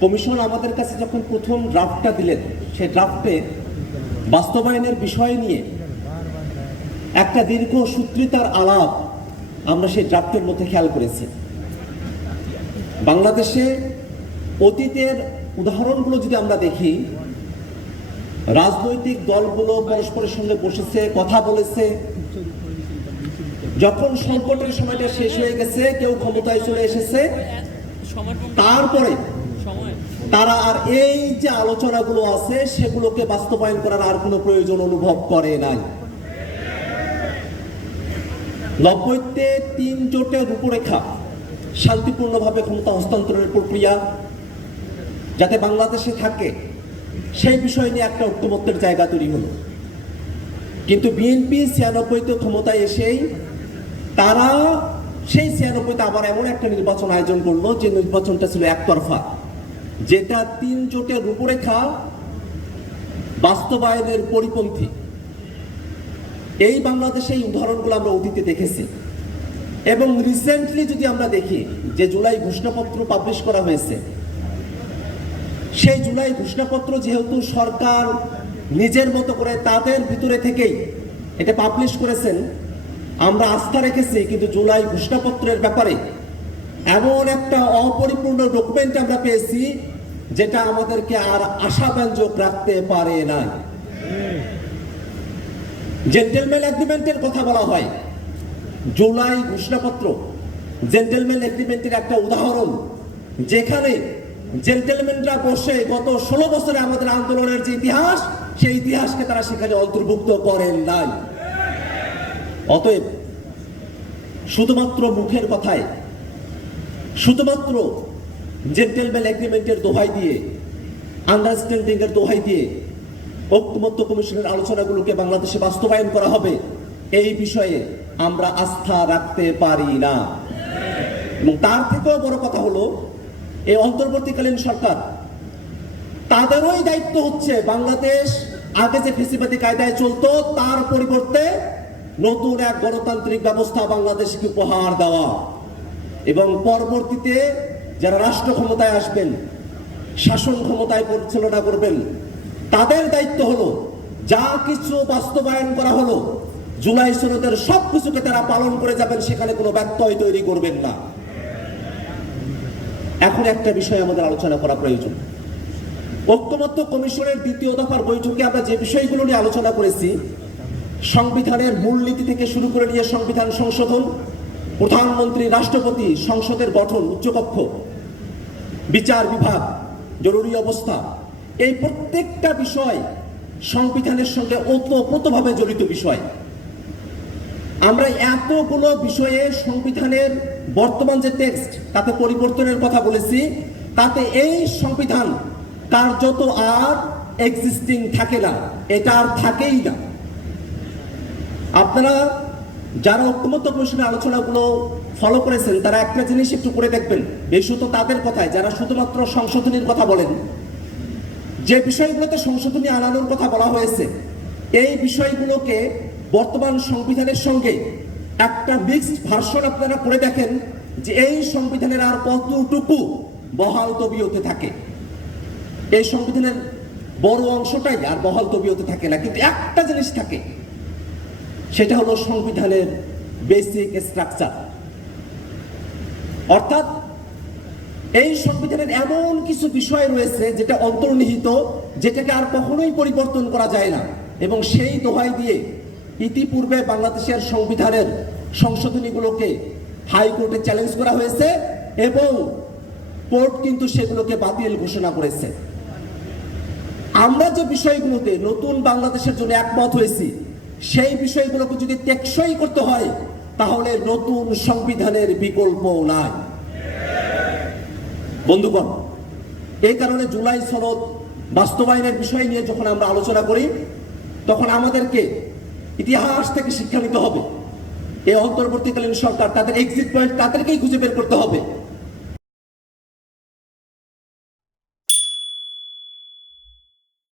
Commission আমাদের কাছে যখন প্রথম ড্রাফটটা দিলেন সেই ড্রাফটে বাস্তবায়নের বিষয় নিয়ে একটা দীর্ঘ সূত্রিতার আলাপ আমরা সেই ড্রাফটের মধ্যে খেয়াল করেছি। বাংলাদেশে অতীতের উদাহরণগুলো যদি আমরা দেখি রাজনৈতিক দলগুলো পরস্পরের সঙ্গে বসেছে কথা বলেছে যখন সংকটের সময়টা শেষ হয়ে গেছে কেউ ক্ষমতায় চলে এসেছে তারপরে তারা আর এই যে আলোচনাগুলো আছে, সেগুলোকে বাস্তবায়ন করার আর কোনো প্রয়োজন অনুভব করে নাই। নব্বইতে তিন জোটের রূপরেখা, শান্তিপূর্ণভাবে ক্ষমতা হস্তান্তরের প্রক্রিয়া যাতে বাংলাদেশে থাকে, সেই বিষয় নিয়ে একটা ঐক্যমত্যের জায়গা তৈরি হলো। কিন্তু বিএনপি ছিয়ানব্বইতে ক্ষমতায় এসেই তারা সেই ছিয়ানব্বইতে আবার এমন একটা নির্বাচন আয়োজন করল, যে নির্বাচনটা ছিল একতরফা। যেটা তিন জোটের রূপরেখা বাস্তবায়নের পরিপন্থী। এই বাংলাদেশে এই উদাহরণগুলো আমরা অতীতে দেখেছি। এবং রিসেন্টলি যদি আমরা দেখি যে জুলাই ঘোষণাপত্র পাবলিশ করা হয়েছে, সেই জুলাই ঘোষণাপত্র যেহেতু সরকার নিজের মতো করে তাদের ভিতরে থেকেই এটা পাবলিশ করেছেন, আমরা আস্থা রেখেছি, কিন্তু জুলাই ঘোষণাপত্রের ব্যাপারে এমন একটা অপরিপূর্ণ ডকুমেন্ট আমরা পেয়েছি যেটা আমাদেরকে আর আশাব্যঞ্জক রাখতে পারে না। জেন্টেলম্যান এগ্রিমেন্টের কথা বলা হয়। জুলাই ঘোষণাপত্র। জেন্টেলম্যান এগ্রিমেন্টের একটা উদাহরণ। যেখানে জেন্টেলম্যানরা বসে গত ষোলো বছরে আমাদের আন্দোলনের যে ইতিহাস, সেই ইতিহাসকে তারা সেখানে অন্তর্ভুক্ত করেন নাই। অতএব, শুধুমাত্র মুখের কথায়, শুধুমাত্র জেন্টেলম্যান এগ্রিমেন্টের দোহাই দিয়ে আন্ডারস্ট্যান্ডিং এর দোহাই দিয়ে ঐক্যমত্য কমিশনের আলোচনাগুলোকে বাংলাদেশে বাস্তবায়ন করা হবে। এই বিষয়ে আমরা আস্থা রাখতে পারি না। এবং তার থেকেও বড় কথা হলো, এই অন্তর্বর্তীকালীন সরকার তাদেরই দায়িত্ব হচ্ছে বাংলাদেশ আগে যে ফেসিবাদী কায়দায় চলতো, তার পরিবর্তে নতুন এক গণতান্ত্রিক ব্যবস্থা বাংলাদেশকে উপহার দেওয়া। এবং পরবর্তীতে যারা রাষ্ট্র ক্ষমতায় আসবেন, শাসন ক্ষমতায় পরিচালনা করবেন, তাদের দায়িত্ব হলো যা কিছু বাস্তবায়ন করা হলো, জুলাই সনদের সব কিছুকে তারা পালন করে যাবেন, সেখানে কোনো ব্যত্যয় তৈরি করবেন না। এখন একটা বিষয় আমাদের আলোচনা করা প্রয়োজন। ঐক্যমত্য কমিশনের দ্বিতীয় দফার বৈঠকে আমরা যে বিষয়গুলো নিয়ে আলোচনা করেছি, সংবিধানের মূলনীতি থেকে শুরু করে নিয়ে সংবিধান সংশোধন, প্রধানমন্ত্রী, রাষ্ট্রপতি, সংসদের গঠন, উচ্চকক্ষ বিচার বিভাগ, জরুরি অবস্থা, এই প্রত্যেকটা বিষয় সংবিধানের সঙ্গে ওতপ্রোতভাবে জড়িত বিষয়। আমরা এতগুলো বিষয়ে সংবিধানের বর্তমান যে টেক্সট, তাতে পরিবর্তনের কথা বলেছি, তাতে এই সংবিধান কার্যত আর এক্সিস্টিং থাকে না, এটা আর থাকেই না। আপনারা যারা ঐক্যমত্য কমিশনের আলোচনাগুলো ফলো করেছেন, তারা একটা জিনিস একটু করে দেখবেন। বিশেষত তাদের কথায় যারা শুধুমাত্র সংশোধনীর কথা বলেন। যে বিষয়গুলোতে সংশোধনী আনানোর কথা বলা হয়েছে, এই বিষয়গুলোকে বর্তমান সংবিধানের সঙ্গে একটা মিক্সড ভার্সন আপনারা করে দেখেন যে এই সংবিধানের আর কতটুকু বহাল তবিয়তে থাকে। এই সংবিধানের বড় অংশটাই আর বহাল তবিয়তে থাকে না, কিন্তু একটা জিনিস থাকে, সেটা হলো সংবিধানের বেসিক স্ট্রাকচার অর্থাৎ এই সংবিধানের এমন কিছু বিষয় রয়েছে যেটা অন্তর্নিহিত, যেটাকে আর কখনোই পরিবর্তন করা যায় না। এবং সেই দোহাই দিয়ে ইতিপূর্বে বাংলাদেশের সংবিধানের সংশোধনীগুলোকে হাইকোর্টে চ্যালেঞ্জ করা হয়েছে এবং কোর্ট কিন্তু সেগুলোকে বাতিল ঘোষণা করেছে। আমরা যে বিষয়গুলোতে নতুন বাংলাদেশের জন্য একমত হয়েছি, সেই বিষয়গুলোকে যদি টেকসই করতে হয় তাহলে নতুন সংবিধানের বিকল্প নাই। বন্ধুগণ, এই কারণে জুলাই সনদ বাস্তবায়নের বিষয় নিয়ে যখন আমরা আলোচনা করি, তখন আমাদেরকে ইতিহাস থেকে শিক্ষা নিতে হবে। এই অন্তর্বর্তীকালীন সরকার, তাদের এক্সিট পয়েন্ট তাদেরকেই খুঁজে বের করতে হবে।